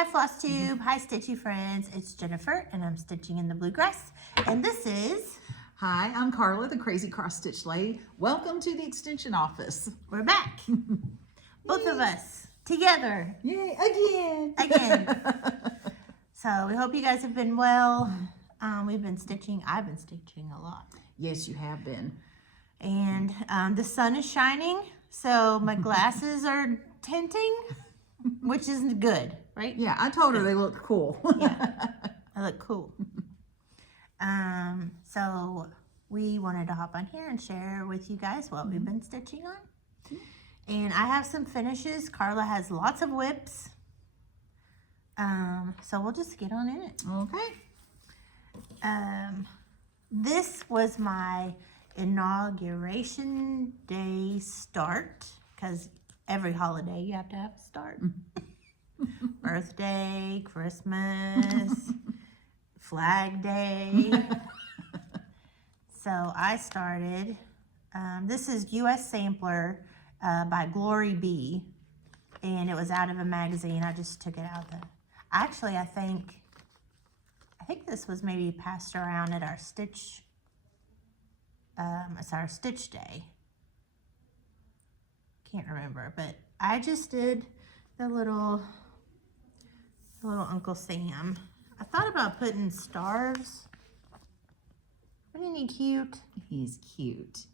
Hi FlossTube, hi Stitchy friends, it's Jennifer and I'm stitching in the bluegrass, and this is... Hi, I'm Carla, the crazy cross stitch lady. Welcome to the extension office. We're back, both of us, together. Yay, again. Again. So we hope you guys have been well. We've been stitching, I've been stitching a lot. Yes, you have been. And the sun is shining, so my glasses are tinting, which is good, right? Yeah, I told her they looked cool. Yeah, I look cool. So we wanted to hop on here and share with you guys what we've been stitching on. And I have some finishes. Carla has lots of whips. So we'll just get on in it. Okay. This was my inauguration day start, because every holiday you have to have a start. Birthday, Christmas, Flag Day. So I started, this is US Sampler by Glory B, and it was out of a magazine. I just took it out of the, actually I think this was maybe passed around at our stitch, it's our stitch day. Can't remember, but I just did the little Uncle Sam. I thought about putting stars. Isn't he cute? He's cute.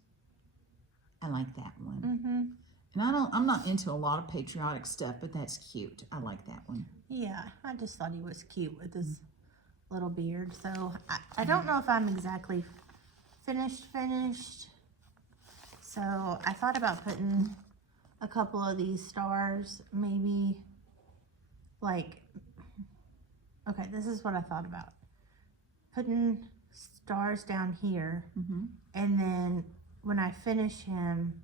I like that one. And I'm not into a lot of patriotic stuff, but that's cute. I like that one. Yeah, I just thought he was cute with his little beard. So I don't know if I'm exactly finished. So I thought about putting a couple of these stars, maybe like, okay, this is what I thought about. Putting stars down here, and then when I finish him,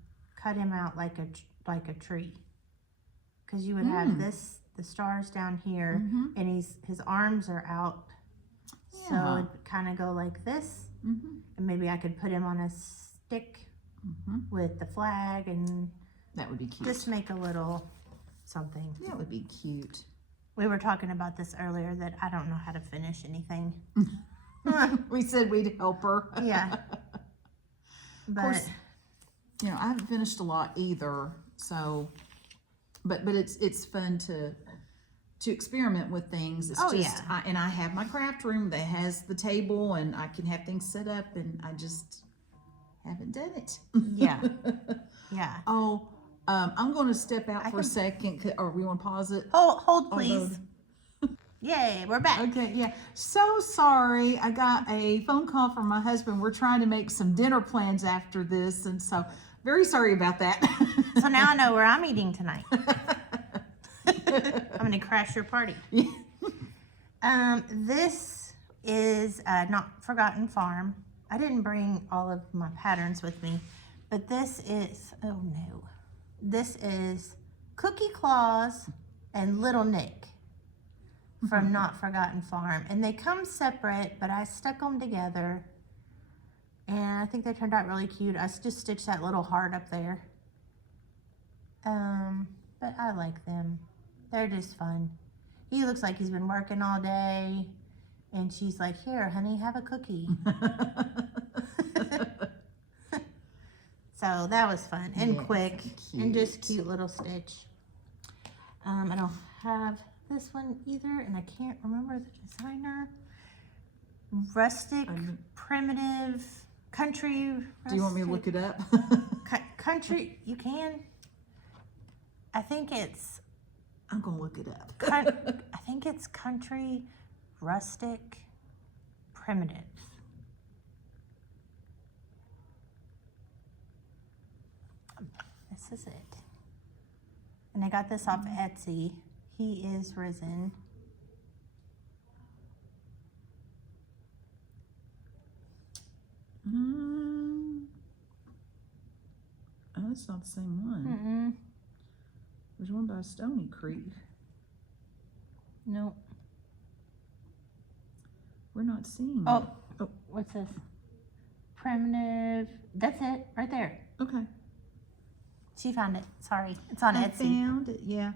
cut him out like a tree. Because you would have the stars down here, and his arms are out. Yeah. So it'd kind of go like this. And maybe I could put him on a stick with the flag, and that would be cute. Just make a little something. That would be cute. We were talking about this earlier, that I don't know how to finish anything. We said we'd help her. Yeah. But, of course, you know, I haven't finished a lot either. So, but it's fun to experiment with things. It's just, and I have my craft room that has the table, and I can have things set up, and I just haven't done it. Yeah. Yeah. Oh, I'm going to step out for a second. Or we want to pause it? Hold please. Yay, we're back. Okay, yeah. So sorry. I got a phone call from my husband. We're trying to make some dinner plans after this, and so very sorry about that. So now I know where I'm eating tonight. I'm going to crash your party. This is Not Forgotten Farm. I didn't bring all of my patterns with me, but this is, oh no. This is Cookie Claus and Little Nick from Not Forgotten Farm. And they come separate, but I stuck them together. And I think they turned out really cute. I just stitched that little heart up there. But I like them. They're just fun. He looks like he's been working all day. And she's like, here, honey, have a cookie. So that was fun and quick and just cute little stitch. I don't have this one either, and I can't remember the designer. Rustic, primitive, country. Rustic, do you want me to look it up? Country, you can. I think it's. I'm gonna look it up. I think it's country, rustic, primitive. This is it. And I got this off Etsy. He is risen. Oh, that's not the same one. There's one by Stony Creek. Nope. We're not seeing it. Oh, what's this? Primitive. That's it, right there. Okay. She found it. Sorry, it's on Etsy. I found it. Yeah.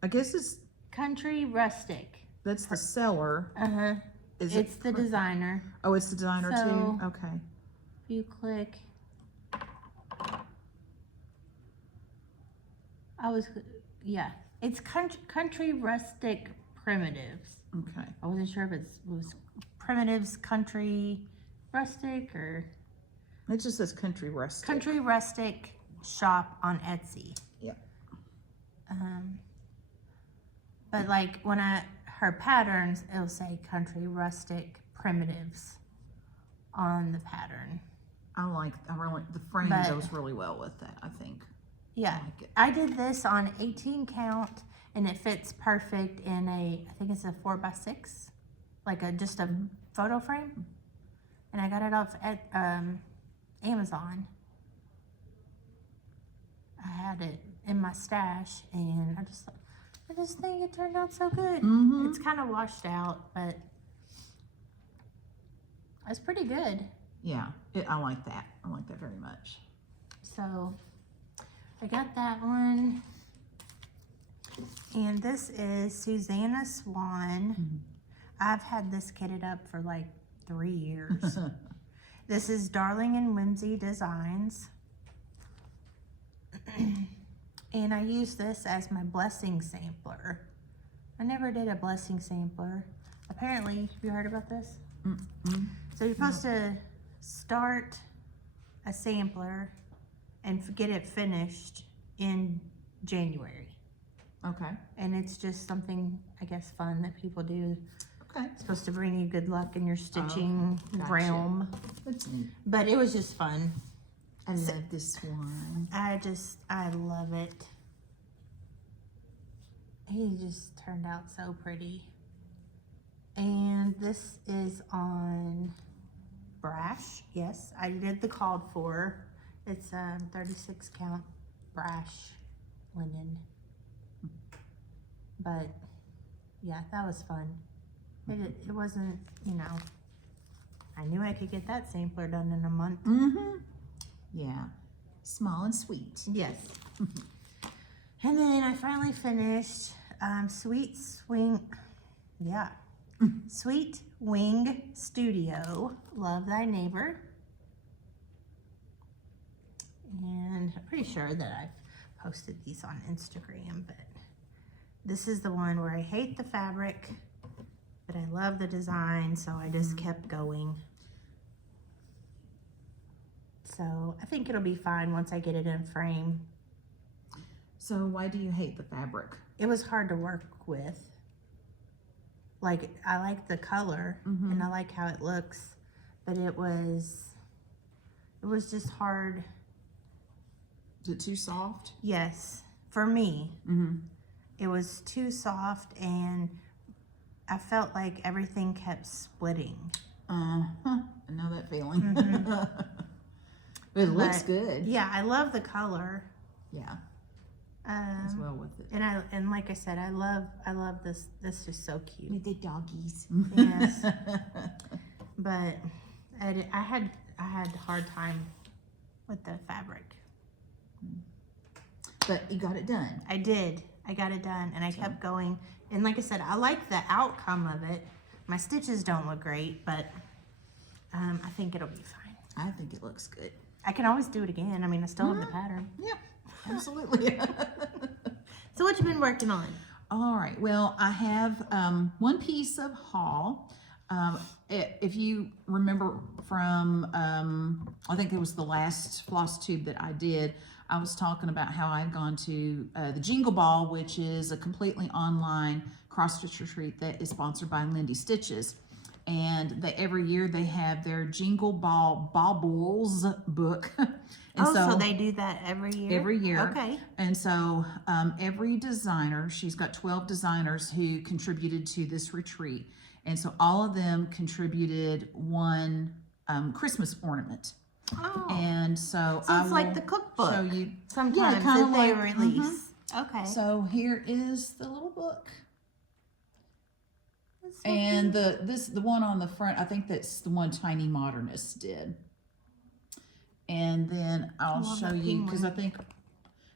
I guess it's Country Rustic. That's the seller. Uh-huh. Is It's the designer. Oh, it's the designer So- too? Okay. If you click, it's country rustic primitives. Okay. I wasn't sure if it was primitives country rustic or It just says country rustic. country rustic shop on Etsy. Yep. But like when her patterns, it'll say country rustic primitives on the pattern. I really, the frame But- goes really well with that, I think. Yeah, I like it. I did this on 18 count and it fits perfect in I think it's a 4x6, like just a photo frame. And I got it off at Amazon. I had it in my stash and I just think it turned out so good. Mhm. It's kind of washed out, but it's pretty good. Yeah, I like that. I like that very much. So I got that one. And this is Susanna Swan. I've had this kitted up for like 3 years. This is Darling and Whimsy Designs. And I use this as my blessing sampler. I never did a blessing sampler. Apparently, have you heard about this? So you're supposed to start a sampler and get it finished in January. Okay. And it's just something, I guess, fun that people do. Okay. It's supposed to bring you good luck in your stitching gotcha. realm. That's neat. But it was just fun. I love this one. I love it. He just turned out so pretty. And this is on Brash. Yes, I did the called for. It's 36 count Brash linen. But yeah, that was fun. It wasn't, I knew I could get that sampler done in a month. Yeah. Small and sweet. Yes. And then I finally finished Sweet Wing Studio, Love Thy Neighbor. And I'm pretty sure that I've posted these on Instagram, but this is the one where I hate the fabric, but I love the design, so I just kept going. So I think it'll be fine once I get it in frame. So why do you hate the fabric? It was hard to work with. Like, I like the color and I like how it looks, but it was just hard. Is it too soft? Yes, for me. It was too soft and I felt like everything kept splitting. I know that feeling. But it looks good. Yeah, I love the color. Yeah. As well with it. And like I said, I love this. This is so cute. With the doggies. Yes. But I had a hard time with the fabric. But you got it done. I did. I got it done and I kept going. And like I said, I like the outcome of it. My stitches don't look great, but I think it'll be fine. I think it looks good. I can always do it again. I mean, I still have the pattern. Yep, absolutely. So what you been working on? All right, well, I have one piece of haul. If you remember from, I think it was the last FlossTube that I did, I was talking about how I'd gone to the Jingle Ball, which is a completely online cross-stitch retreat that is sponsored by Lindy Stitches. And every year they have their Jingle Ball Baubles book. And so they do that every year? Every year. Okay. And so every designer, she's got 12 designers who contributed to this retreat. And so all of them contributed one Christmas ornament. Oh. And so it's like the cookbook. Show you Sometimes kinda that they like- release. Okay. So here is the little book. That's so And cute. the one on the front, I think that's the one Tiny Modernists did. And then I'll love show that you, penguin. because I think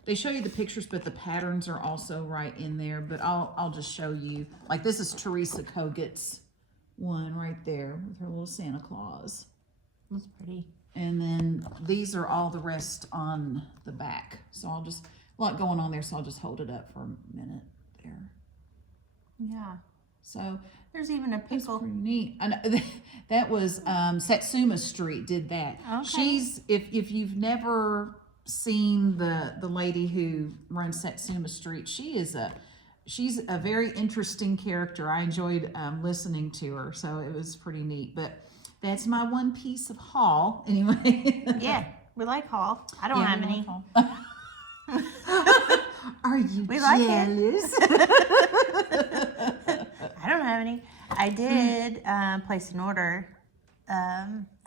they show you the pictures, but the patterns are also right in there. But I'll just show you. Like this is Teresa Kogut's one right there with her little Santa Claus. That's pretty. And then these are all the rest on the back. So I'll just, a lot going on there, so I'll just hold it up for a minute there. Yeah. So there's even a that's pickle. pretty neat. I know, that was Satsuma Street did that. Okay. She's, if you've never seen the lady who runs Satsuma Street, she's a very interesting character. I enjoyed listening to her, so it was pretty neat. But that's my one piece of haul anyway. Yeah, we like haul. I don't have any. Are you We like jealous? I don't have any. I did place an order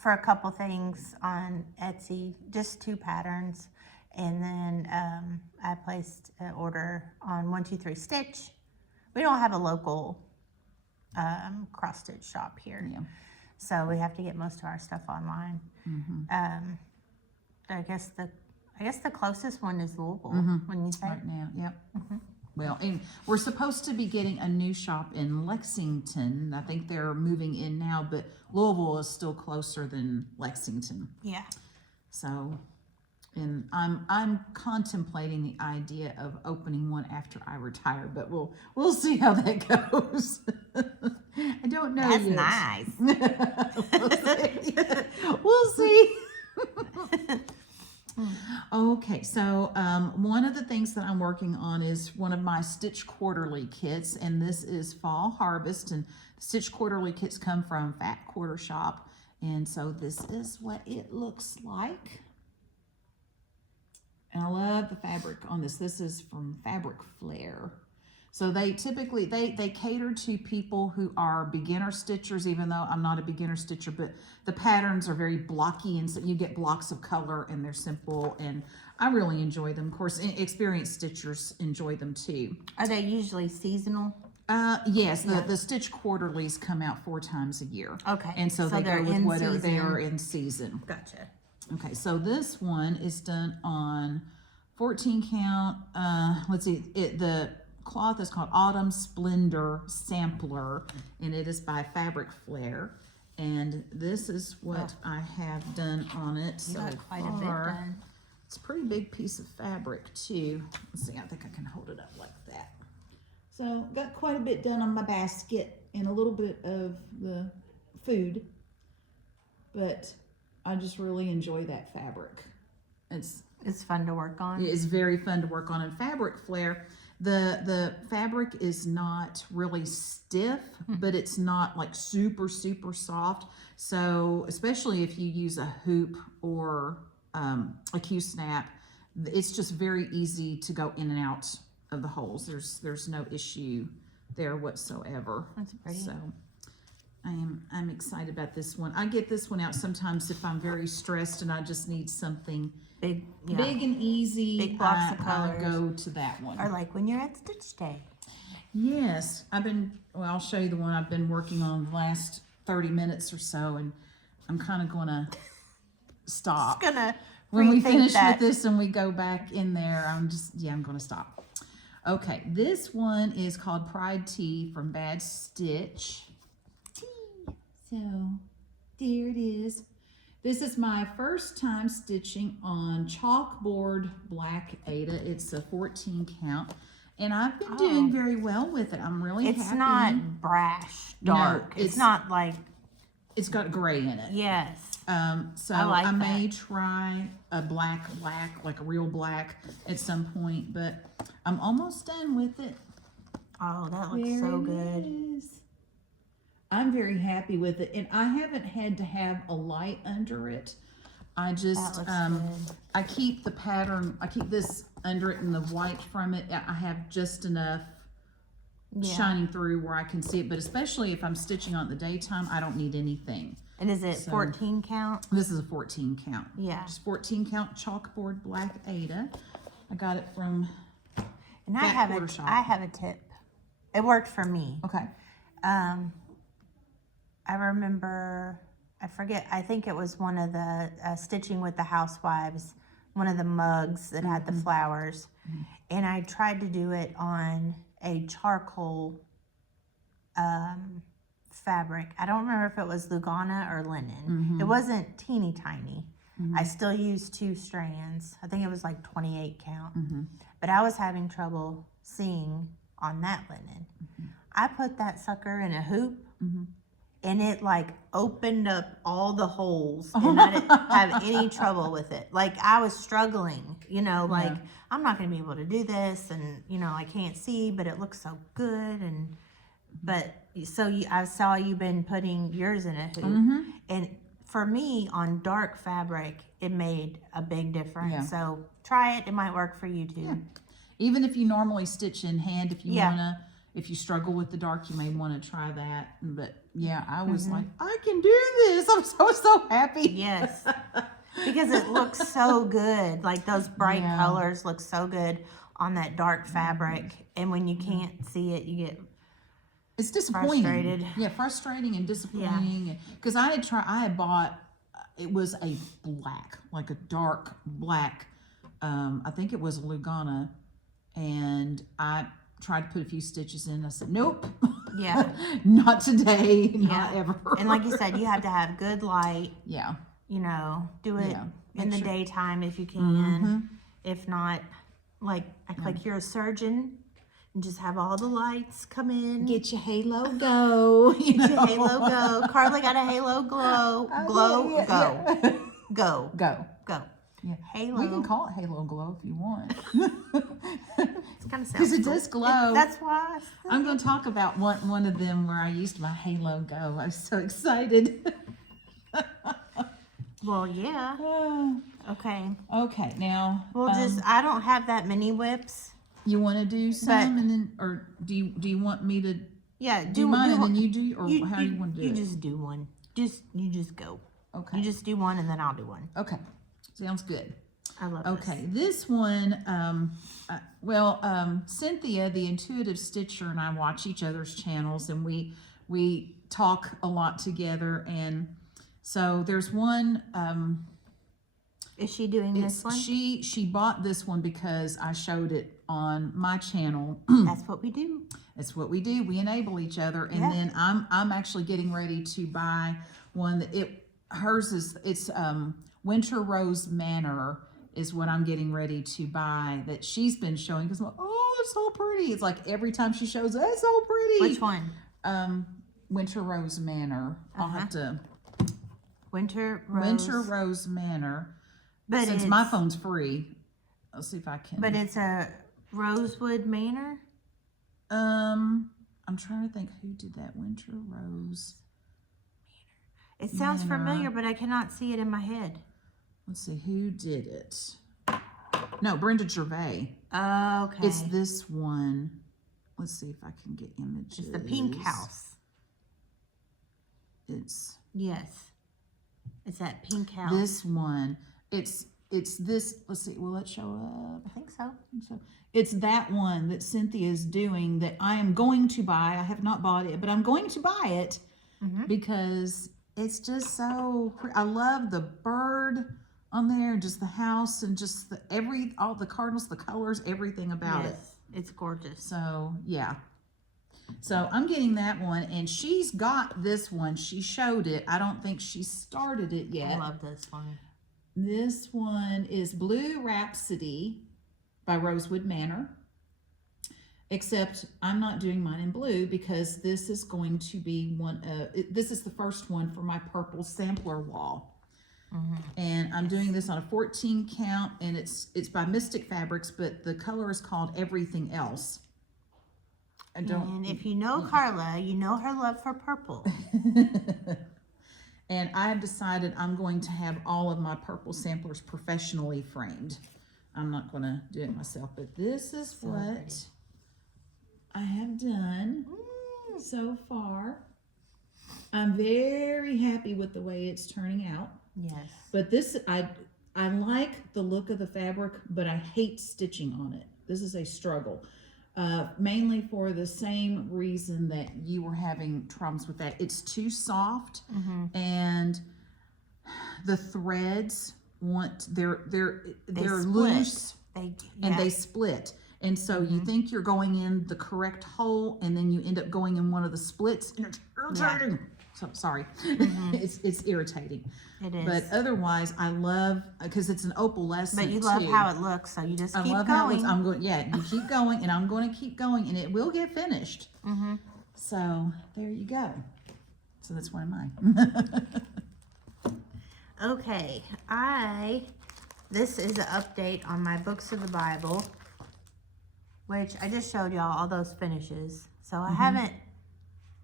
for a couple things on Etsy, just 2 patterns. And then I placed an order on 123 Stitch. We don't have a local cross stitch shop here. Yeah. So we have to get most of our stuff online. I guess the closest one is Louisville, when you say. Right now, yep. Well, and we're supposed to be getting a new shop in Lexington. I think they're moving in now, but Louisville is still closer than Lexington. Yeah. So, and I'm contemplating the idea of opening one after I retire, but we'll see how that goes. I don't know That's yet. nice. We'll see. Okay, so one of the things that I'm working on is one of my Stitch Quarterly kits, and this is Fall Harvest, and Stitch Quarterly kits come from Fat Quarter Shop, and so this is what it looks like. And I love the fabric on this. This is from Fabric Flair. So they typically, they cater to people who are beginner stitchers, even though I'm not a beginner stitcher, but the patterns are very blocky, and so you get blocks of color and they're simple, and I really enjoy them. Of course, experienced stitchers enjoy them too. Are they usually seasonal? Yes, the Stitch Quarterlies come out 4 times a year. Okay. And so they go with whatever they season. are in season. Gotcha. Okay, so this one is done on 14 count. Let's see, the cloth is called Autumn Splendor Sampler, and it is by Fabric Flair. And this is what I have done on it You so got quite a bit far. done. It's a pretty big piece of fabric too. Let's see, I think I can hold it up like that. So got quite a bit done on my basket and a little bit of the food, but I just really enjoy that fabric. It's fun to work on. It's very fun to work on. And Fabric Flair, the fabric is not really stiff, but it's not like super soft. So especially if you use a hoop or a Q-snap, it's just very easy to go in and out of the holes. There's no issue there whatsoever. That's pretty. So I'm excited about this one. I get this one out sometimes if I'm very stressed and I just need something Big, yeah. big and easy. Big blocks of I'll colors. go to that one. Or like when you're at Stitch Day. Yes, I'll show you the one I've been working on the last 30 minutes or so, and I'm kind of going to stop. Just gonna When we rethink finish that. with this and we go back in there, I'm going to stop. Okay, this one is called Pride Tea from Bad Stitch. So, there it is. This is my first time stitching on chalkboard black Aida. It's a 14 count, and I've been doing very well with it. I'm really happy. It's not brash, dark. No, it's not like, it's got gray in it. yes. So I like I may that. try a black, like a real black at some point, but I'm almost done with it. Oh, that looks There so it good. is. I'm very happy with it, and I haven't had to have a light under it. I just, That looks good. I keep the pattern, I keep this under it and the white from it. I have just enough Yeah. shining through where I can see it, but especially if I'm stitching on it in the daytime, I don't need anything. And is it So- 14 count? This is a 14 count. Yeah. Just 14 count chalkboard black Aida. I got it from, And I Fat have Quarter Shop. I have a tip. It worked for me. okay. I remember, I forget, I think it was one of the Stitching with the Housewives, one of the mugs that had the flowers. and I tried to do it on a charcoal fabric. I don't remember if it was Lugana or linen. It wasn't teeny tiny. I still used 2 strands. I think it was like 28 count. But I was having trouble seeing on that linen. I put that sucker in a hoop, and it like opened up all the holes, and I didn't have any trouble with it. Like I was struggling, you know, like I'm not going to be able to do this, and you know I can't see, but it looks so good, and but so I saw you been putting yours in a hoop, and for me on dark fabric it made a big difference. So try it; it might work for you too. Even if you normally stitch in hand, if you wanna. If you struggle with the dark, you may want to try that. But yeah, I was like, I can do this. I'm so happy. Yes. Because it looks so good. Like those bright colors look so good on that dark fabric. And when you can't see it, you get it's disappointing. Frustrated. Yeah, frustrating and disappointing. Because I had bought, it was a black, like a dark black, I think it was a Lugana. And I tried to put a few stitches in. I said, nope. Yeah. Not today. Not ever. And like you said, you have to have good light. Yeah. You know, do it in the daytime if you can. If not, like act like you're a surgeon and just have all the lights come in. Get your halo go. Get your halo go. Carla got a halo glow. Glow, go. Go. Go. Go. Yeah. Halo. We can call it halo glow if you want. It's kind of sounds because it does glow. That's why. I'm going to talk about one of them where I used my halo go. I was so excited. Well, yeah. Okay. Okay, now. Well, I don't have that many whips. You want to do some and then, or do you want me to do mine and then you do, or how do you want to do it? You just do one. You just go. Okay. You just do one and then I'll do one. Okay. Sounds good. I love this. Okay, this one, Cynthia, the intuitive stitcher, and I watch each other's channels, and we talk a lot together. And so there's one. Is she doing this one? She bought this one because I showed it on my channel. That's what we do. That's what we do. We enable each other, and then I'm actually getting ready to buy one that hers is Winter Rose Manor is what I'm getting ready to buy that she's been showing because I'm like, oh, it's so pretty. It's like every time she shows it, it's so pretty. Which one? Winter Rose Manor. I'll have to. Winter Rose Manor. But since my phone's free, I'll see if I can. But it's a Rosewood Manor. I'm trying to think who did that. Winter Rose. It sounds familiar, but I cannot see it in my head. Let's see, who did it? No, Brenda Gervais. Oh, okay. It's this one. Let's see if I can get images. It's the pink house. Yes. It's that pink house. This one. It's this. Let's see. Will it show up? I think so. It's that one that Cynthia is doing that I am going to buy. I have not bought it, but I'm going to buy it because it's just so pretty. I love the bird on there, just the house, and just all the cardinals, the colors, everything about it. It's gorgeous. So yeah. So I'm getting that one, and she's got this one. She showed it. I don't think she started it yet. I love this one. This one is Blue Rhapsody by Rosewood Manor. Except I'm not doing mine in blue because this is going to be this is the first one for my purple sampler wall. And I'm doing this on a 14 count, and it's by Mystic Fabrics, but the color is called Everything Else. And if you know Carla, you know her love for purple. And I've decided I'm going to have all of my purple samplers professionally framed. I'm not going to do it myself, but this is what I have done so far. I'm very happy with the way it's turning out. Yes. But this, I like the look of the fabric, but I hate stitching on it. This is a struggle. Mainly for the same reason that you were having problems with that. It's too soft, and the threads they're loose. and they split. And so you think you're going in the correct hole, and then you end up going in one of the splits, and it's irritating. So sorry, it's irritating. It is. But otherwise, I love, because it's an opalescent. But you love how it looks, so you just keep going. How it's, I'm going. Yeah, you keep going, and I'm going to keep going, and it will get finished. So there you go. So that's one of mine. Okay, this is an update on my books of the Bible, which I just showed y'all all those finishes. So I haven't,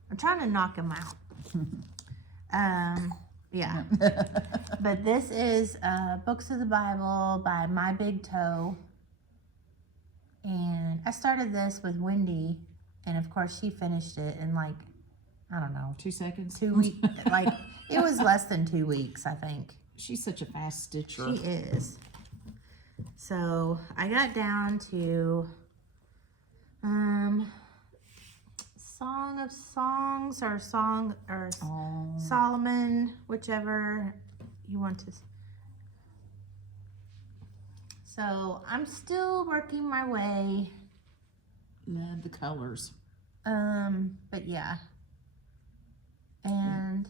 I'm trying to knock them out. Yeah. But this is Books of the Bible by My Big Toe. And I started this with Wendy, and of course she finished it in like, I don't know, 2 seconds. 2 weeks. Like, it was less than 2 weeks, I think. She's such a fast stitcher. She is. So I got down to Song of Songs or Solomon, whichever you want to. So I'm still working my way. Love the colors. But yeah. And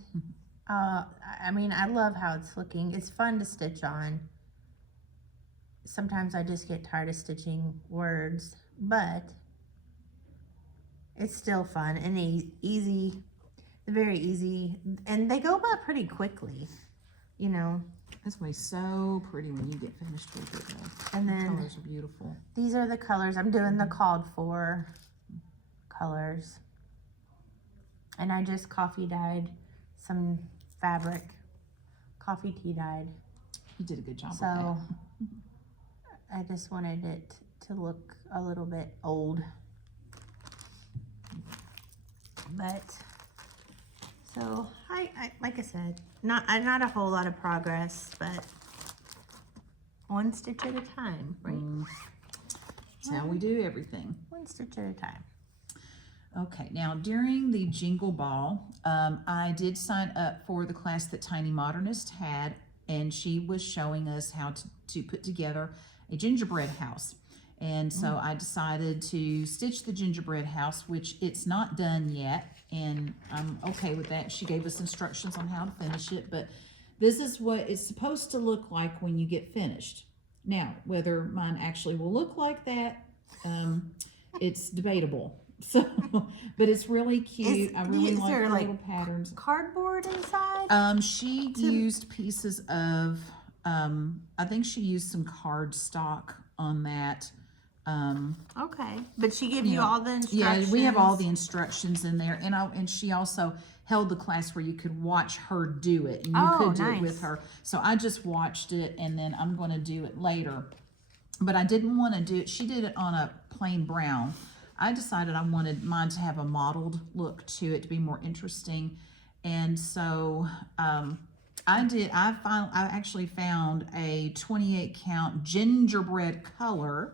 I mean, I love how it's looking. It's fun to stitch on. Sometimes I just get tired of stitching words, but it's still fun and easy, very easy, and they go by pretty quickly, you know. This way so pretty when you get finished with it, though. And the then colors are beautiful. These are the colors. I'm doing the called for colors, and I just coffee dyed some fabric, coffee tea dyed. You did a good job with So I just wanted it to look a little bit old. But so I like I said, not a whole lot of progress, but one stitch at a time, right? That's how we do everything. One stitch at a time. Okay, now during the Jingle Ball, I did sign up for the class that Tiny Modernist had, and she was showing us how to put together a gingerbread house. And so I decided to stitch the gingerbread house, which it's not done yet, and I'm okay with that. She gave us instructions on how to finish it, but this is what it's supposed to look like when you get finished. Now, whether mine actually will look like that, it's debatable. So, but it's really cute. I really like the little patterns. Cardboard inside? She used pieces of, I think she used some cardstock on that. Okay, but she gave you all the instructions. Yeah, we have all the instructions in there, and she also held the class where you could watch her do it, and you could do it with her. So I just watched it, and then I'm going to do it later. But I didn't want to do it. She did it on a plain brown. I decided I wanted mine to have a mottled look to it to be more interesting, and so I actually found a 28 count gingerbread color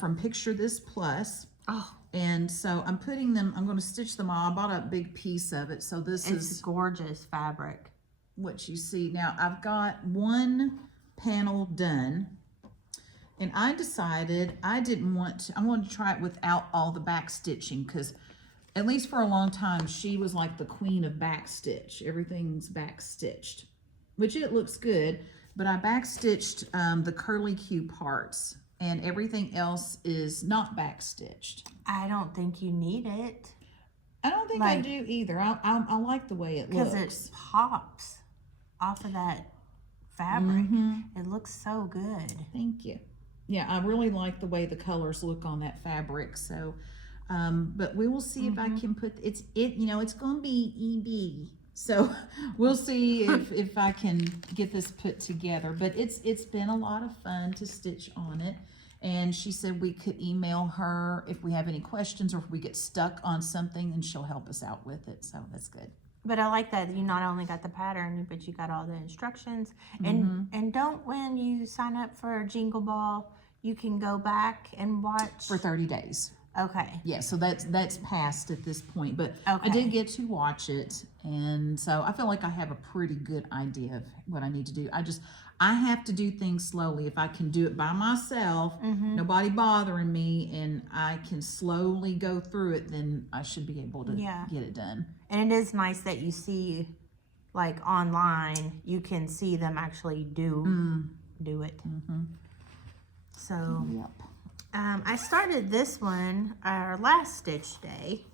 from Picture This Plus. Oh. And so I'm putting them, I'm going to stitch them all. I bought a big piece of it. So this is gorgeous fabric. What you see. Now I've got one panel done, and I decided I wanted to try it without all the back stitching, because at least for a long time, she was like the queen of back stitch. Everything's back stitched, which it looks good, but I back stitched the curly Q parts, and everything else is not back stitched. I don't think you need it. I don't think I do either. I like the way it looks. Because it pops off of that fabric. It looks so good. Thank you. Yeah, I really like the way the colors look on that fabric. So, but we will see if I can put it's going to be EB. So we'll see if I can get this put together. But it's been a lot of fun to stitch on it. And she said we could email her if we have any questions, or if we get stuck on something, and she'll help us out with it. So that's good. But I like that you not only got the pattern, but you got all the instructions. And when you sign up for a Jingle Ball, you can go back and watch For 30 days. Okay. Yeah, so that's past at this point, but I Okay. did get to watch it, and so I feel like I have a pretty good idea of what I need to do. I have to do things slowly. If I can do it by myself, nobody bothering me, and I can slowly go through it, then I should be able to get it done. And it is nice that you see, like online, you can see them actually do it. So, Yep. I started this one our last stitch day,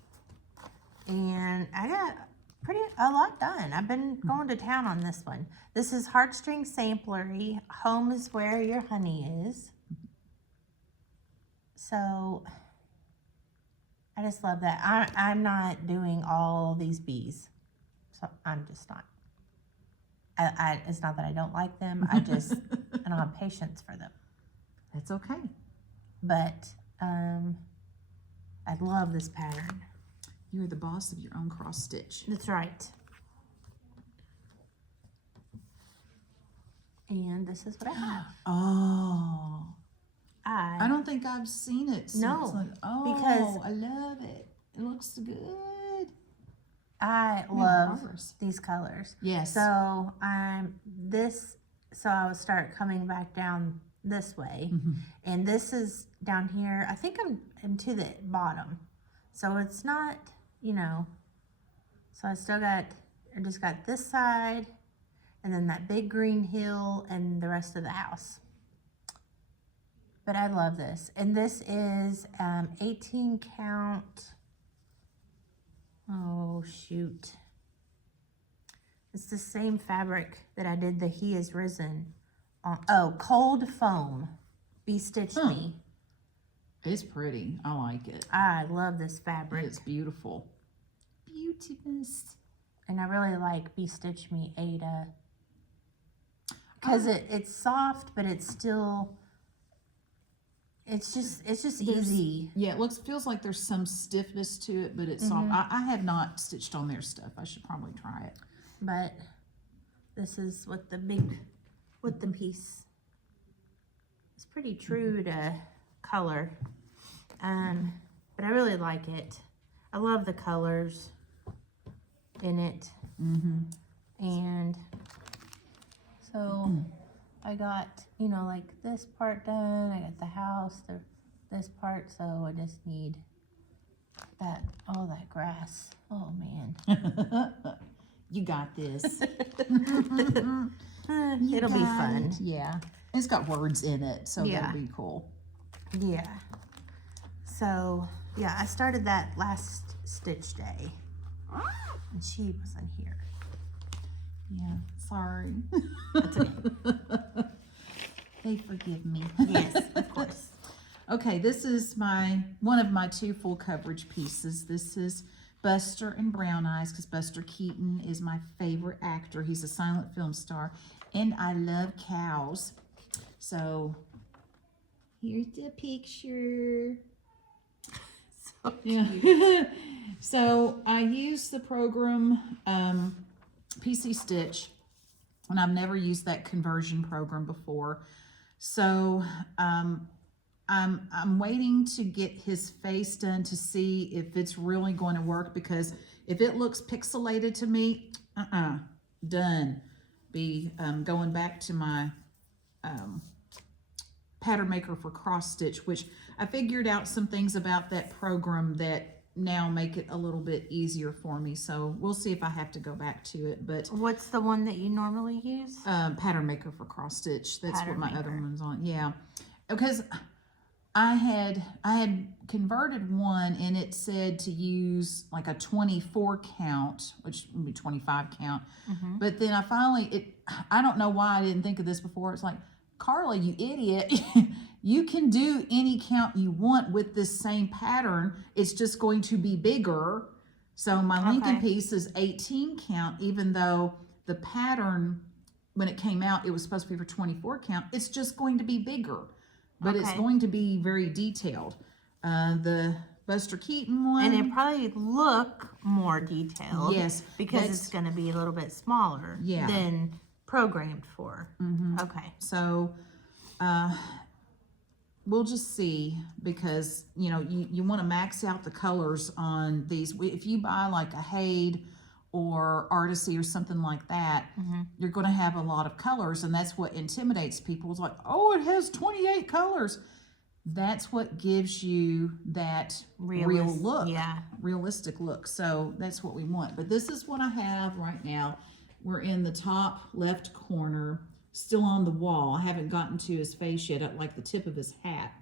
and I got a lot done. I've been going to town on this one. This is Heartstring Samplery. Home is where your honey is. So I just love that. I'm not doing all these bees, so I'm just not. It's not that I don't like them. I don't have patience for them. That's okay. But I love this pattern. You're the boss of your own cross stitch. That's right. And this is what I have. Oh. I I don't think I've seen it. No, because I love it. It looks good. I love these colors. Yes. So I will start coming back down this way, and this is down here. I think I'm to the bottom, so it's not, so I just got this side, and then that big green hill and the rest of the house. But I love this, and this is 18 count. Oh shoot, it's the same fabric that I did the He Is Risen on. Oh, Cold Foam Be Stitched Me. It's pretty. I like it. I love this fabric. It's beautiful. Beautiful. And I really like Be Stitch Me Ada, because it's soft, but it's still, it's just easy. Yeah, feels like there's some stiffness to it, but it's soft. I have not stitched on their stuff. I should probably try it. But this is what the piece. It's pretty true to color. But I really like it. I love the colors in it. And so I got, like this part done. I got the house, this part, so I just need that grass. Oh man. You got this. It'll be fun. Yeah. It's got words in it, so that'll be cool. Yeah. So, yeah, I started that last stitch day. And she wasn't here. Yeah, sorry. That's okay. They forgive me. Yes, of course. Okay, this is one of my 2 full coverage pieces. This is Buster and Brown Eyes, because Buster Keaton is my favorite actor. He's a silent film star, and I love cows. So here's the picture. So yeah. So I use the program PC Stitch, and I've never used that conversion program before. So I'm waiting to get his face done to see if it's really going to work, because if it looks pixelated to me, done. Be going back to my pattern maker for cross stitch, which I figured out some things about that program that now make it a little bit easier for me. So we'll see if I have to go back to it. But what's the one that you normally use? Pattern maker for cross stitch. That's Pattern what my maker. other one's on. Yeah, because I had converted one, and it said to use like a 24 count, which would be 25 count. But then I don't know why I didn't think of this before. It's like, Carla, you idiot. You can do any count you want with this same pattern. It's just going to be bigger. So my Lincoln piece is 18 count, even though the pattern, when it came out, it was supposed to be for 24 count. It's just going to be bigger, but it's going to be very detailed. The Buster Keaton one. And it probably look more detailed. Yes. Because it's going to be a little bit smaller than programmed for. Okay. So we'll just see, because you want to max out the colors on these. If you buy like a Hade or Artisy or something like that, you're going to have a lot of colors, and that's what intimidates people. It's like, oh, it has 28 colors. That's what gives you that real look, realistic look. So that's what we want. But this is what I have right now. We're in the top left corner, still on the wall. I haven't gotten to his face yet, at like the tip of his hat.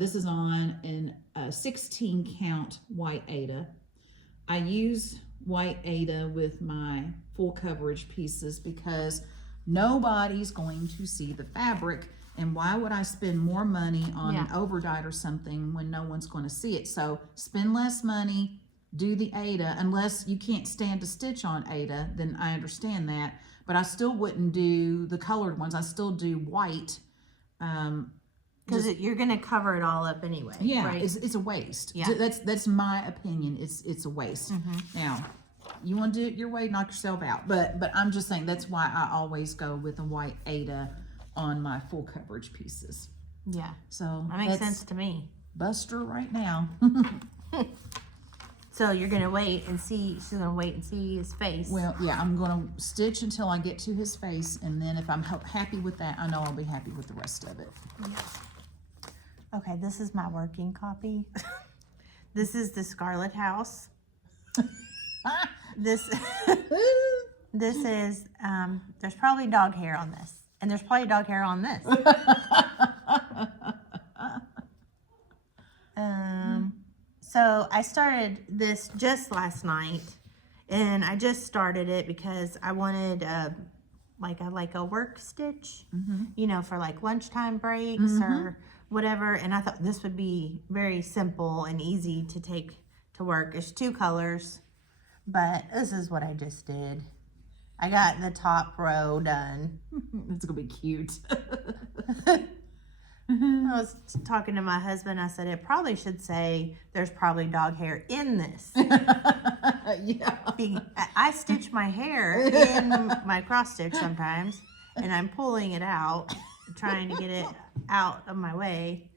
This is on a 16 count white Aida. I use white Aida with my full coverage pieces because nobody's going to see the fabric. And why would I spend more money on an overdyed or something when no one's going to see it? So spend less money, do the Aida, unless you can't stand to stitch on Aida, then I understand that. But I still wouldn't do the colored ones. I still do white. Because you're going to cover it all up anyway. Yeah, right? it's a waste. Yeah. That's my opinion. It's a waste. Now, you want to do it your way, knock yourself out. But I'm just saying that's why I always go with a white Aida on my full coverage pieces. Yeah. So that makes sense to me. Buster right now. So you're going to wait and see, she's going to wait and see his face. Well, yeah, I'm going to stitch until I get to his face, and then if I'm happy with that, I know I'll be happy with the rest of it. Yeah. Okay, this is my working copy. This is the Scarlet House. This is, there's probably dog hair on this. And there's probably dog hair on this. So I started this just last night, and I just started it because I wanted like a work stitch, for like lunchtime breaks or whatever. And I thought this would be very simple and easy to take to work. There's 2 colors, but this is what I just did. I got the top row done. It's gonna be cute. I was talking to my husband. I said, it probably should say there's probably dog hair in this. Yeah. I stitch my hair in my cross stitch sometimes, and I'm pulling it out, trying to get it out of my way.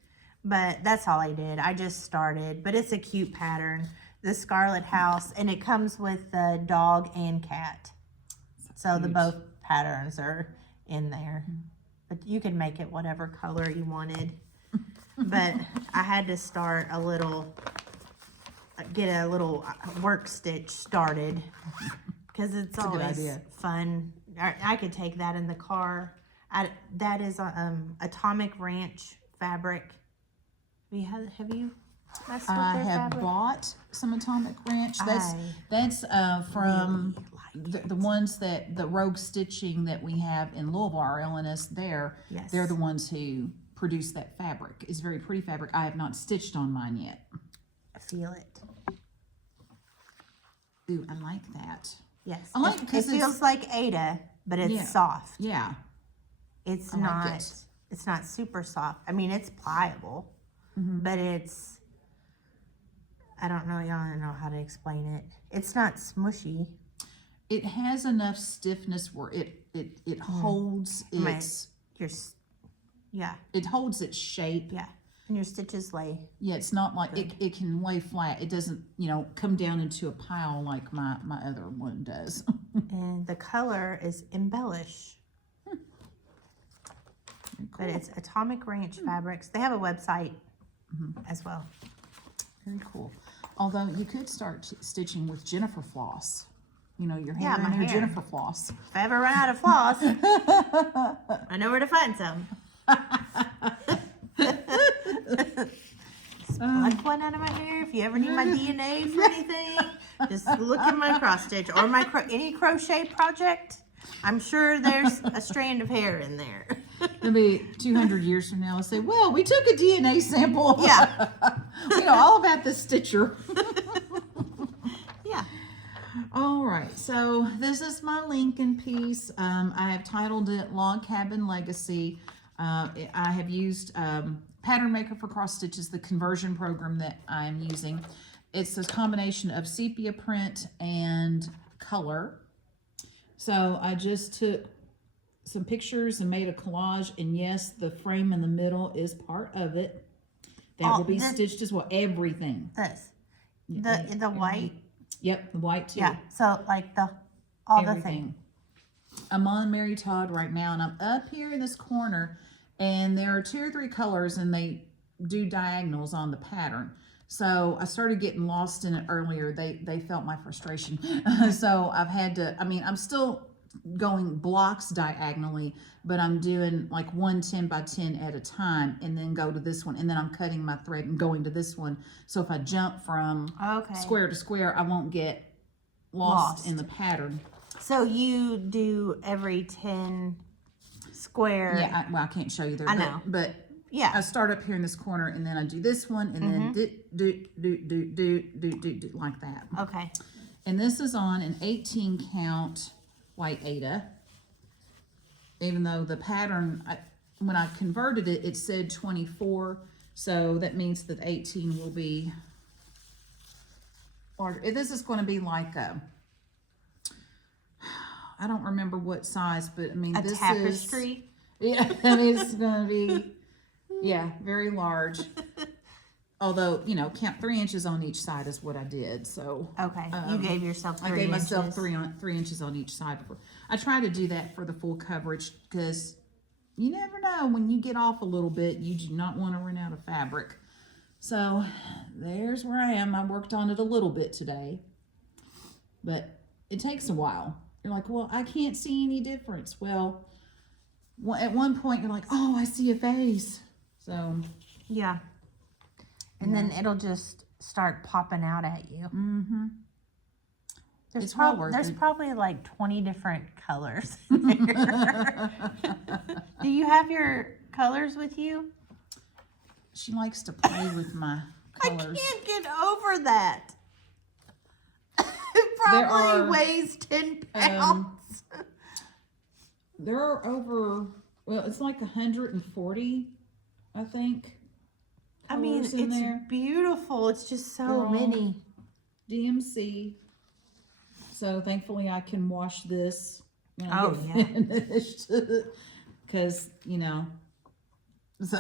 But that's all I did. I just started. But it's a cute pattern. The Scarlet House, and it comes with the dog and cat. So the both patterns are in there. But you can make it whatever color you wanted. But I had to start get a little work stitch started. Because it's always fun. I could take that in the car. That is Atomic Ranch fabric. Have you messed with their have fabric? bought some Atomic Ranch. That's from the ones that the Rogue Stitching that we have in Louisville, our LNS there. Yes. They're the ones who produce that fabric. It's very pretty fabric. I have not stitched on mine yet. I feel it. Ooh, I like that. Yes. I like it feels like Aida, but it's soft. Yeah. It's I not. like it. It's not super soft. I mean, it's pliable, but it's. I don't know. Y'all don't know how to explain it. It's not smushy. It has enough stiffness where it holds its. It holds its shape. Yeah. And your stitches lay. Yeah, it's not like it can lay flat. It doesn't, come down into a pile like my other one does. And the color is Embellish. Cool. But it's Atomic Ranch Fabrics. They have a website as well. Very cool. Although you could start stitching with Jennifer floss. Your hair my and your hair. Jennifer floss. If I ever run out of floss, I know where to find some. Pluck one out of my hair. If you ever need my DNA for anything, just look in my cross stitch or my any crochet project. I'm sure there's a strand of hair in there. It'll be 200 years from now. I'll say, well, we took a DNA sample. Yeah. We know all about the stitcher. Yeah. All right, so this is my Lincoln piece. I have titled it Log Cabin Legacy. I have used Pattern Maker for cross stitches, the conversion program that I'm using. It's this combination of sepia print and color. So I just took some pictures and made a collage, and yes, the frame in the middle is part of it. That will be stitched as well. Everything. This. The white. Yep, the white too. Yeah. So like all the things. Everything. I'm on Mary Todd right now, and I'm up here in this corner, and there are 2 or 3 colors, and they do diagonals on the pattern. So I started getting lost in it earlier. They felt my frustration. So I've had to, I mean, I'm still going blocks diagonally, but I'm doing like 1 10 by 10 at a time, and then go to this one, and then I'm cutting my thread and going to this one. So if I jump from square to square, I won't get lost in the pattern. So you do every 10 square. Yeah, well, I can't show you there. I know. But yeah, I start up here in this corner, and then I do this one, and then do like that. Okay. And this is on an 18 count white Aida. Even though the pattern, when I converted it, it said 24. So that means that 18 will be larger. This is going to be like a, I don't remember what size, but I mean, a this tapestry. Yeah, I mean, it's going to be, yeah, very large. Although, you know, count 3 inches on each side is what I did. So okay, you gave yourself 3 inches. I gave myself 3 inches on each side. I try to do that for the full coverage, because you never know, when you get off a little bit, you do not want to run out of fabric. So there's where I am. I worked on it a little bit today, but it takes a while. You're like, well, I can't see any difference. Well, at one point you're like, oh, I see a face. So yeah. And then it'll just start popping out at you. Mm-hmm. There's probably like 20 different colors in there. Do you have your colors with you? She likes to play with my colors. I can't get over that. It probably weighs 10 pounds. There are over, well, it's like 140, I think. I mean, it's beautiful. It's just so many. DMC. So thankfully I can wash this when I get finished. Because, you know. So.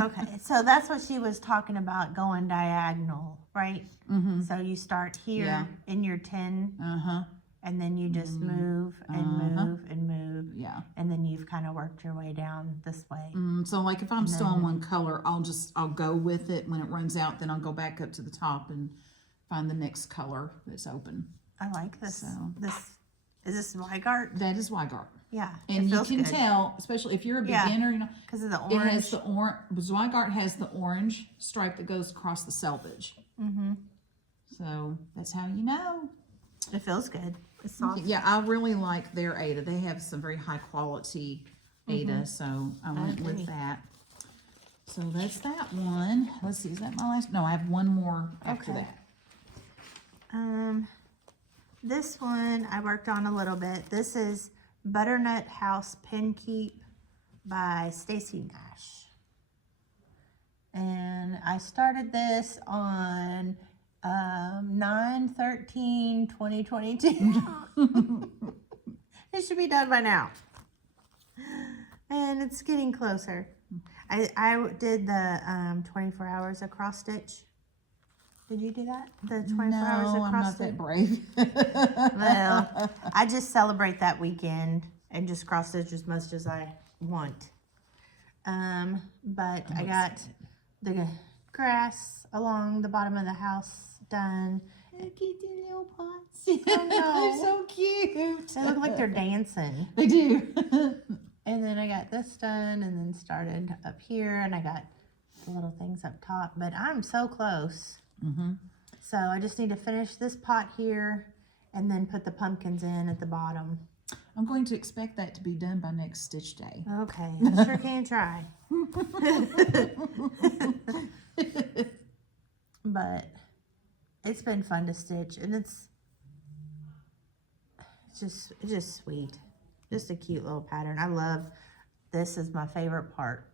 Okay, so that's what she was talking about, going diagonal, right? Mm-hmm. So you start here in your 10. Uh-huh. And then you just move and move and move. Yeah. And then you've kind of worked your way down this way. So like if I'm still on one color, I'll go with it. When it runs out, then I'll go back up to the top and find the next color that's open. I like this. So is this Weigart? That is Weigart. Yeah. And you can tell, especially if you're a beginner, you know, because of the orange. It has the orange. Weigart has the orange stripe that goes across the selvage. Mm-hmm. So that's how you know. It feels good. It's soft. Yeah, I really like their Aida. They have some very high quality Aida, so I went with that. So that's that one. Let's see, is that my last? No, I have one more after that. This one I worked on a little bit. This is Butternut House Pin Keep by Stacy Nash. And I started this on 9/13/2022. It should be done by now. And it's getting closer. I did the 24 hours across stitch. Did you do that? The 24 hours across I'm not stitch? that brave. Well, I just celebrate that weekend and just cross stitch as much as I want. But I got the grass along the bottom of the house done. Look at the little pots. Oh, no. They're so cute. They look like they're dancing. They do. And then I got this done and then started up here and I got the little things up top. But I'm so close. Mm-hmm. So I just need to finish this pot here and then put the pumpkins in at the bottom. I'm going to expect that to be done by next stitch day. Okay, I sure can try. But it's been fun to stitch, and it's just sweet. Just a cute little pattern. I love this. Is my favorite part.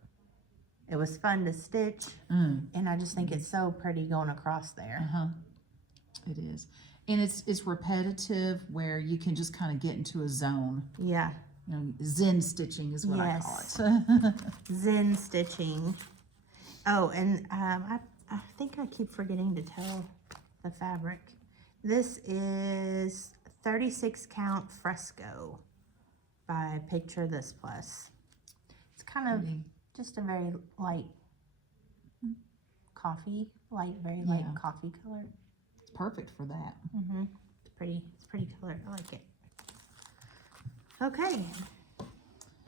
It was fun to stitch, and I just think it's so pretty going across there. It is. And it's repetitive where you can just kind of get into a zone. Yeah. Zen stitching is what I call Yes. it. Zen stitching. Oh, and I think I keep forgetting to tell the fabric. This is 36 count fresco by Picture This Plus. It's kind of just a very light coffee, very light coffee color. It's perfect for that. It's pretty color. I like it. Okay,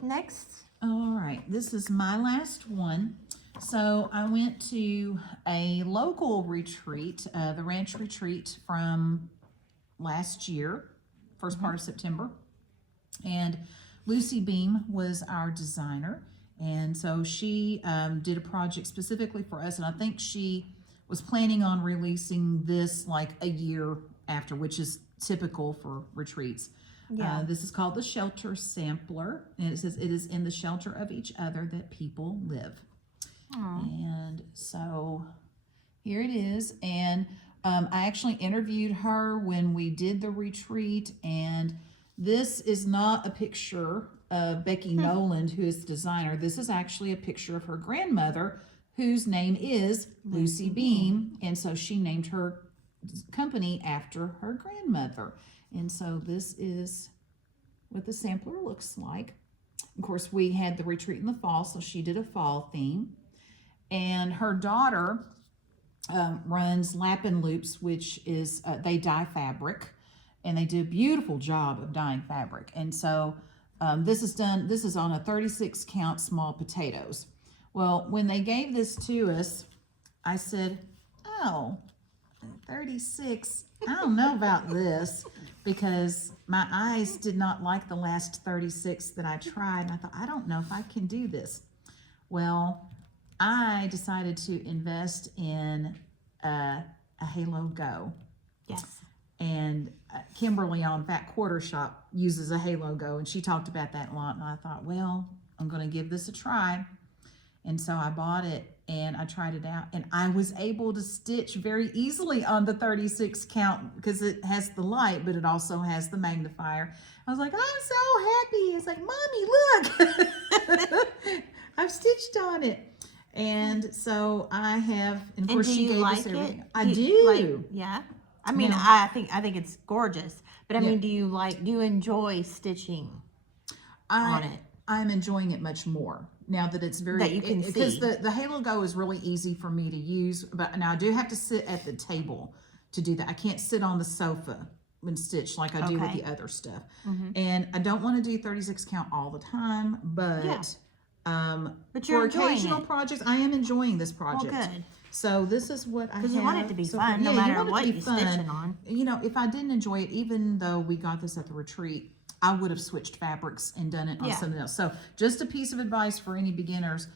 next. All right, this is my last one. So I went to a local retreat, the Ranch Retreat from last year, first part of September. And Lucy Beam was our designer. And so she did a project specifically for us. And I think she was planning on releasing this like a year after, which is typical for retreats. Yeah. This is called the Shelter Sampler. And it says, it is in the shelter of each other that people live. Aww. And so here it is. And I actually interviewed her when we did the retreat. And this is not a picture of Becky Noland, who is the designer. This is actually a picture of her grandmother, whose name is Lucy Beam. And so she named her company after her grandmother. And so this is what the sampler looks like. Of course, we had the retreat in the fall, so she did a fall theme. And her daughter runs Lap and Loops, which is, they dye fabric. And they do a beautiful job of dyeing fabric. And so this is on a 36 count small potatoes. Well, when they gave this to us, I said, oh, 36, I don't know about this, because my eyes did not like the last 36 that I tried. And I thought, I don't know if I can do this. Well, I decided to invest in a Halo Go. Yes. And Kimberly on Fat Quarter Shop uses a Halo Go, and she talked about that a lot. And I thought, well, I'm going to give this a try. And so I bought it and I tried it out, and I was able to stitch very easily on the 36 count because it has the light, but it also has the magnifier. I was like, I'm so happy. It's like, Mommy, look, I've stitched on it. And so I have, and of course do she you gave like us it? everything. I do. Like, yeah. I mean, I think it's gorgeous. But I mean, do you enjoy stitching on it? I'm enjoying it much more now that it's very, that you can because see. the Halo Go is really easy for me to use, but now I do have to sit at the table to do that. I can't sit on the sofa and stitch like I do with the other stuff. And I don't want to do 36 count all the time, but you're for enjoying occasional it. projects, I am enjoying this project. Well, good. So this is what I have. Because you want it to be fun, no you matter want it what to be you fun. stitch it on. You know, if I didn't enjoy it, even though we got this at the retreat, I would have switched fabrics and done it on something else. So just a piece of advice for any beginners,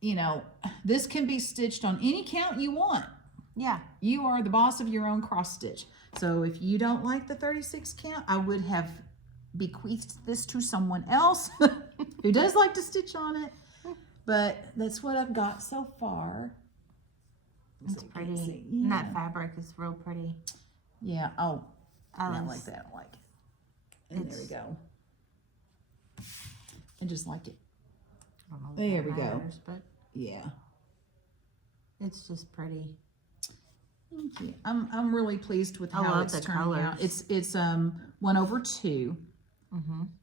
you know, this can be stitched on any count you want. Yeah. You are the boss of your own cross stitch. So if you don't like the 36 count, I would have bequeathed this to someone else who does like to stitch on it. But that's what I've got so far. It's So you pretty. can see. And that fabric is real pretty. Yeah. Oh, I not was- like that. I like it. And there we go. I just like it. I don't know if There that we go. matters, but Yeah. it's just pretty. Thank you. I'm really pleased with I how love it's the turning out. colors. It's 1/2.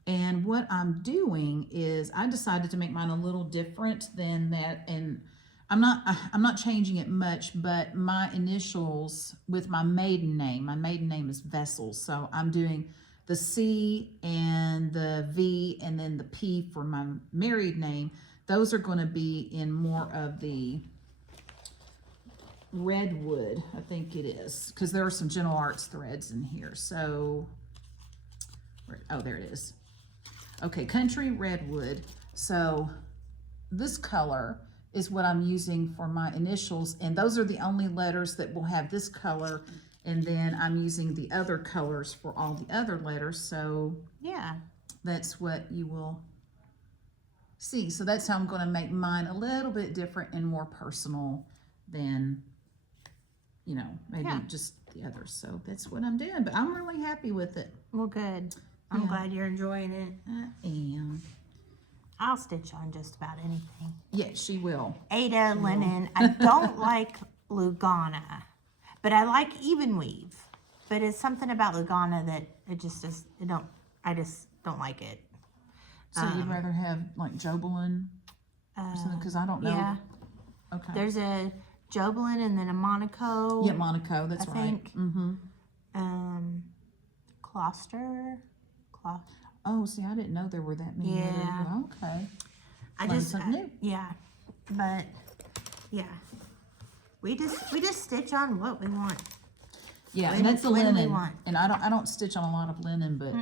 And what I'm doing is I decided to make mine a little different than that, and I'm not changing it much, but my initials with my maiden name is Vessels, so I'm doing the C and the V and then the P for my married name. Those are going to be in more of the redwood, I think it is, because there are some Gentle Arts threads in here. So, oh, there it is. Okay, Country Redwood. So this color is what I'm using for my initials, and those are the only letters that will have this color, and then I'm using the other colors for all the other letters. So Yeah. that's what you will see. So that's how I'm going to make mine a little bit different and more personal than, maybe just the others. So that's what I'm doing, but I'm really happy with it. Well, good. I'm Yeah. glad you're enjoying it. I am. I'll stitch on just about anything. Yeah, she will. Ada linen. I don't like Lugana, but I like even weave. But it's something about Lugana that it just is. I just don't like it. So you'd rather have like Jobelin or something? Because I don't know. Yeah. Okay. There's a Jobelin and then a Monaco. Yeah, Monaco. That's I right. think. Mm-hmm. Closter. Oh, see, I didn't know there were that many. Yeah. Okay. I Learn just something new. yeah, but yeah, we just stitch on what we want. Yeah, When- and that's the when we linen. want. And I don't stitch on a lot of linen, but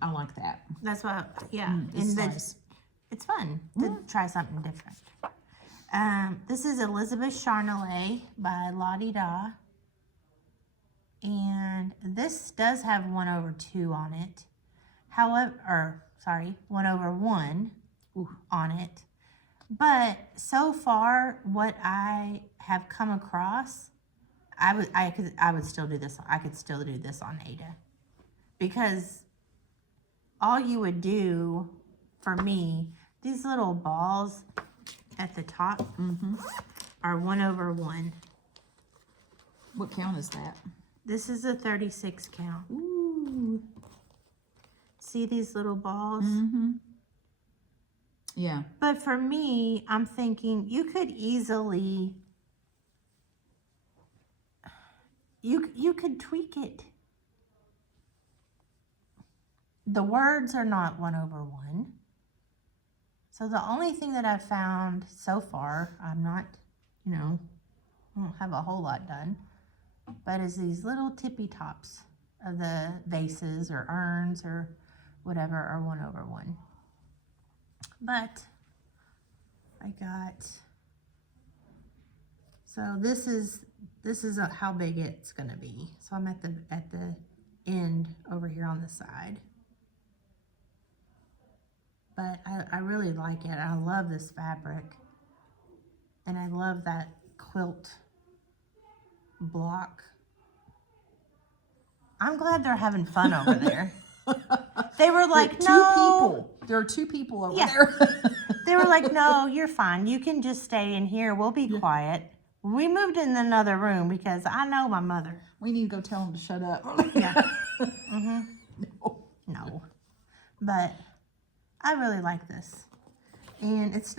I like that. That's why yeah, It's and nice. it's fun to try something different. This is Elizabeth Charnelay by Lottie Da, and this does have 1/2 on it. However, 1/1 on it. But so far, what I have come across, I would still do this. I could still do this on Ada, because all you would do for me, these little balls at the top are 1/1. What count is that? This is a 36 count. Ooh. See these little balls? Mm-hmm. Yeah. But for me, I'm thinking you could easily, you could tweak it. The words are not 1/1. So the only thing that I've found so far, I'm not, I don't have a whole lot done, but is these little tippy tops of the vases or urns or whatever are 1/1. But I got, so this is how big it's gonna be. So I'm at the end over here on the side. But I really like it. I love this fabric. And I love that quilt block. I'm glad they're having fun over there. They were like, Two no. people. There are 2 people over there. They were like, no, you're fine. You can just stay in here. We'll be quiet. We moved in another room because I know my mother. We need to go tell them to shut up. Yeah. No. But I really like this. And it's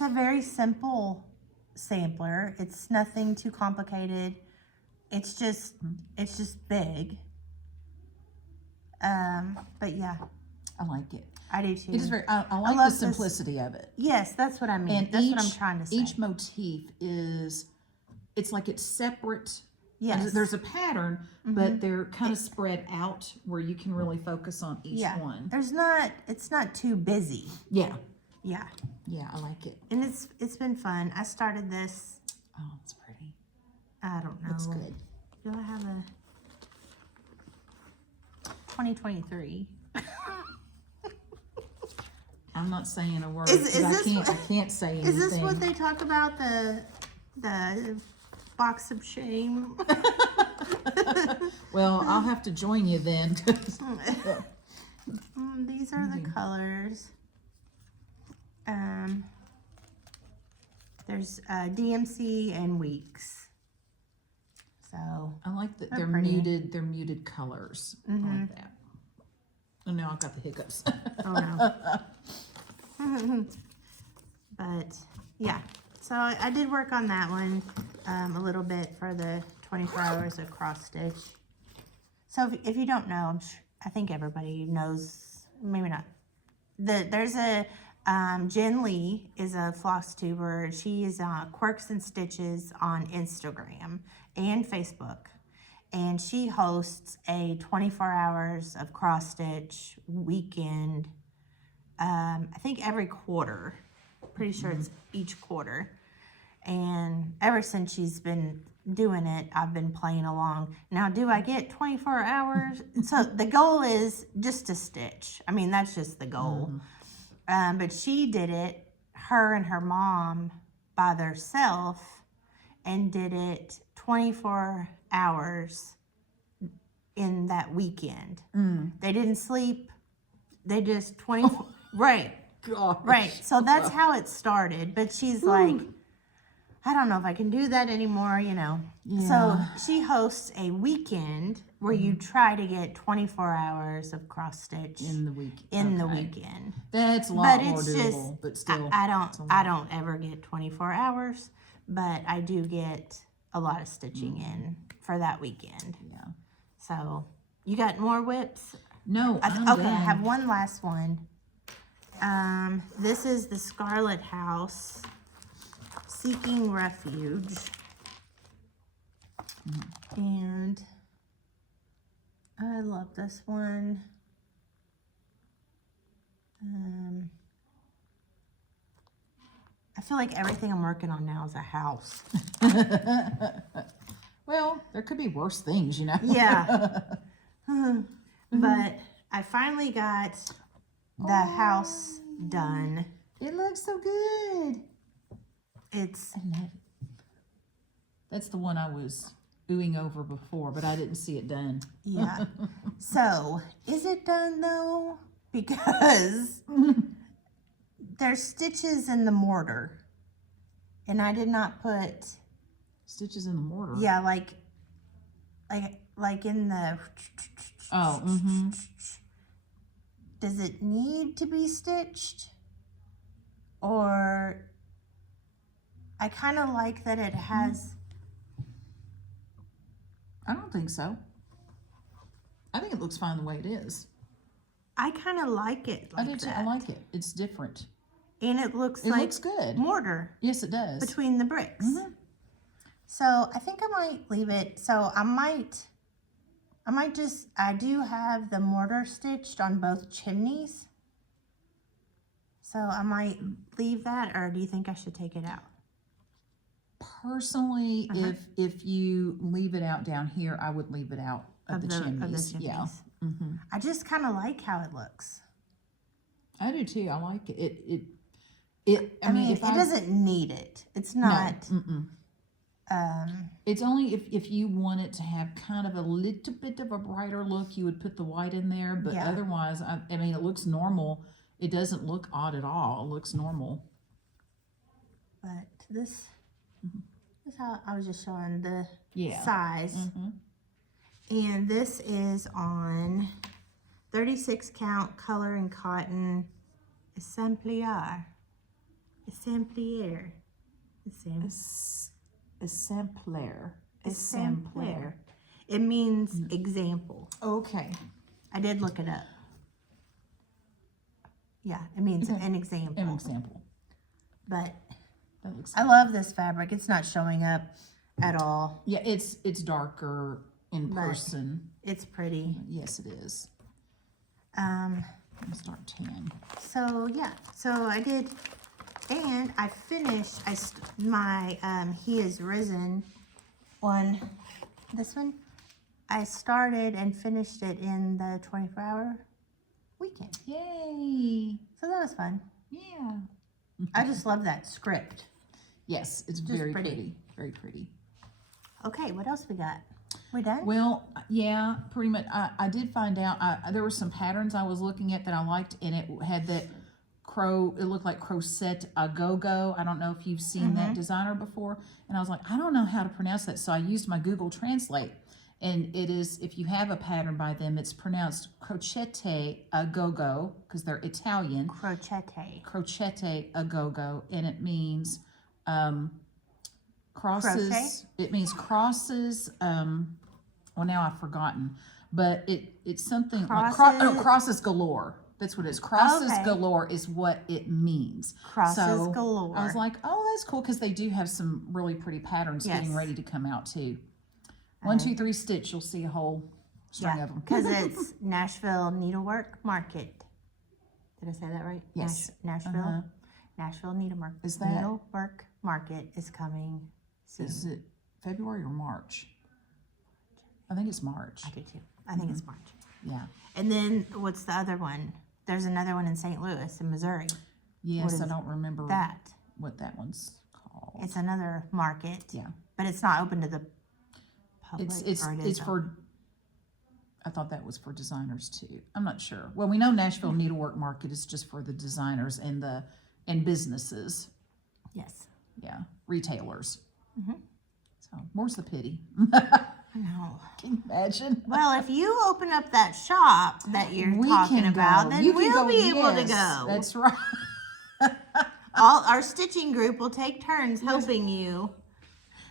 a very simple sampler. It's nothing too complicated. It's just big. But yeah, I like it. I do too. It is very. I like love the simplicity of it. Yes, that's what I mean. And That's what I'm trying to say. Each motif is, it's like it's separate. Yes. There's a pattern, but they're kind of spread out where you can really focus on each one. It's not too busy. Yeah. Yeah. Yeah, I like it. And it's been fun. I started this, Oh, it's pretty. I don't know. It's good. Do I have a 2023? I'm not saying a word. Is 'cause this I can't say anything. Is this what they talk about, the box of shame? Well, I'll have to join you then. These are the colors. There's DMC and Weeks. So I like that They're they're pretty. muted. They're muted colors. I like that. Oh, now I've got the hiccups. oh no. But yeah, so I did work on that one a little bit for the 24 hours of cross stitch. So if you don't know, I think everybody knows, maybe not. There's a Jen Lee is a floss tuber. She is Quirks and Stitches on Instagram and Facebook. And she hosts a 24 hours of cross stitch weekend, I think every quarter. Pretty sure it's each quarter. And ever since she's been doing it, I've been playing along. Now, do I get 24 hours? So the goal is just to stitch. I mean, that's just the goal. But she did it, her and her mom, by themselves, and did it 24 hours in that weekend. Mm. They didn't sleep. They just 24, right. Gosh. Right. So that's how it started. But she's like, I don't know if I can do that anymore, you know. Yeah. So she hosts a weekend where you try to get 24 hours of cross stitch in the week. in the Okay. weekend. That's a lot But more it's doable, just, but still. I don't ever get 24 hours, but I do get a lot of stitching in for that weekend. Yeah. So you got more whips? No, I'm Okay, done. I have one last one. This is the Scarlet House Seeking Refuge. And I love this one. I feel like everything I'm working on now is a house. Well, there could be worse things, you know. Yeah. But I finally got the house done. It looks so good. It's That's the one I was oohing over before, but I didn't see it done. yeah. So, is it done though? Because there's stitches in the mortar. And I did not put, Stitches in the mortar. yeah, like in the, Oh, mm-hmm. does it need to be stitched? Or I kind of like that it has, I don't think so. I think it looks fine the way it is. I kind of like it like I do too. that. I like it. It's different. And it looks It like looks good. mortar Yes, it does. between the bricks. Mhm. So I think I might leave it. So I might just, I do have the mortar stitched on both chimneys. So I might leave that, or do you think I should take it out? Personally, if you leave it out down here, I would leave it out of the Of the chimneys. Yeah. Mm-hmm. I just kind of like how it looks. I do too. I like it. I mean, it doesn't need it. It's not. No, it's only if you want it to have kind of a little bit of a brighter look, you would put the white in there. But Yeah. otherwise, I mean, it looks normal. It doesn't look odd at all. It looks normal. But this is how I was just showing the Yeah. size. Mm-hmm. And this is on 36 count color and cotton exemplar. Exemplar. Exemplar. It means example. Okay. I did look it up. Yeah, it means an An example. example. But That looks. I love this fabric. It's not showing up at all. Yeah, it's darker in But person. it's pretty. Yes, it is. Um, I'm gonna start tan. so yeah, so I did, and I finished my He Is Risen one. This one, I started and finished it in the 24-hour weekend. Yay! So that was fun. Yeah. I just love that script. Yes, it's Just very pretty. pretty. Very pretty. Okay, what else we got? We done? Well, yeah, pretty much. I did find out there were some patterns I was looking at that I liked, and it had that it looked like crochet a go-go. I don't know if you've seen that designer before. And I was like, I don't know how to pronounce that. So I used my Google Translate. And it is, if you have a pattern by them, it's pronounced crochet a go-go because they're Italian. Crochet. Crochet a go-go. And it means crosses. Crochet? It means crosses. Well, now I've forgotten. But it's something like crosses galore. That's what it is. Crosses galore is what it means. Crosses galore. I was like, oh, that's cool because they do have some really pretty patterns getting ready to come out too. 1, 2, 3 stitch. You'll see a whole string of them. Because it's Nashville Needlework Market. Did I say that right? Yes. Nashville. Nashville Needlework. Is that- Needlework Market is coming soon. Is it February or March? I think it's March. I do too. I think it's March. Yeah. And then what's the other one? There's another one in St. Louis, in Missouri. Yes, What I is don't remember That what that one's called. it's another market. Yeah. But it's not open to the public. It's or it is it's open? for I thought that was for designers too. I'm not sure. Well, we know Nashville Needlework Market is just for the designers and businesses. Yes. Yeah, retailers. Mm-hmm. So more's the pity. No. Can you imagine? Well, if you open up that shop that you're talking about, then we'll be able to go. That's right. All our stitching group will take turns helping you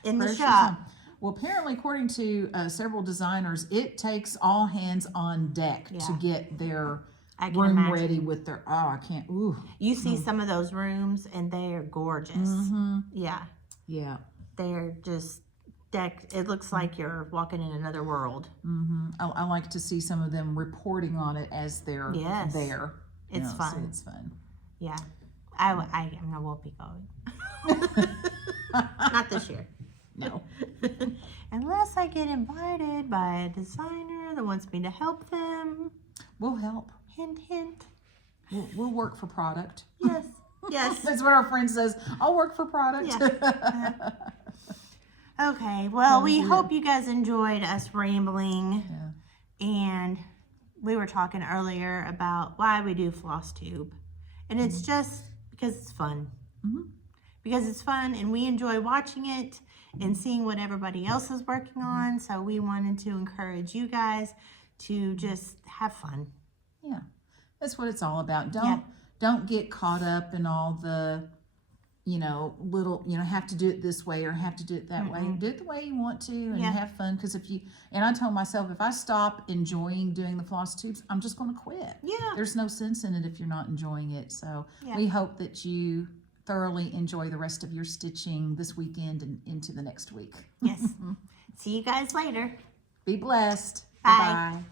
in the Precious shop. time. Well, apparently, according to several designers, it takes all hands on deck to Yeah. get their I can room imagine. ready with their. Oh, I can't. Ooh. You see some of those rooms, and they are gorgeous. Mm-hmm. Yeah, Yeah. they're just decked. It looks like you're walking in another world. Mm-hmm. I like to see some of them reporting on it as they're Yes. there. It's So fun. it's fun. Yeah, I won't be going. Not this year. No. Unless I get invited by a designer that wants me to help them. We'll help. Hint, hint. We'll work for product. Yes, yes. That's what our friend says. I'll work for product. Yeah. Okay, well, we good. hope you guys enjoyed us rambling. Yeah. And we were talking earlier about why we do FlossTube. And it's just because it's fun. Mhm. Because it's fun and we enjoy watching it and seeing what everybody else is working on. So we wanted to encourage you guys to just have fun. Yeah. That's what it's all about. Yeah. Don't get caught up in all the, little, have to do it this way or have to do it that way. Do it the way you want to and Yeah. have fun. Because and I told myself, if I stop enjoying doing the floss tubes, I'm just going to quit. Yeah. There's no sense in it if you're not enjoying it. So Yeah. we hope that you thoroughly enjoy the rest of your stitching this weekend and into the next week. Yes. See you guys later. Be blessed. Bye. Bye-bye.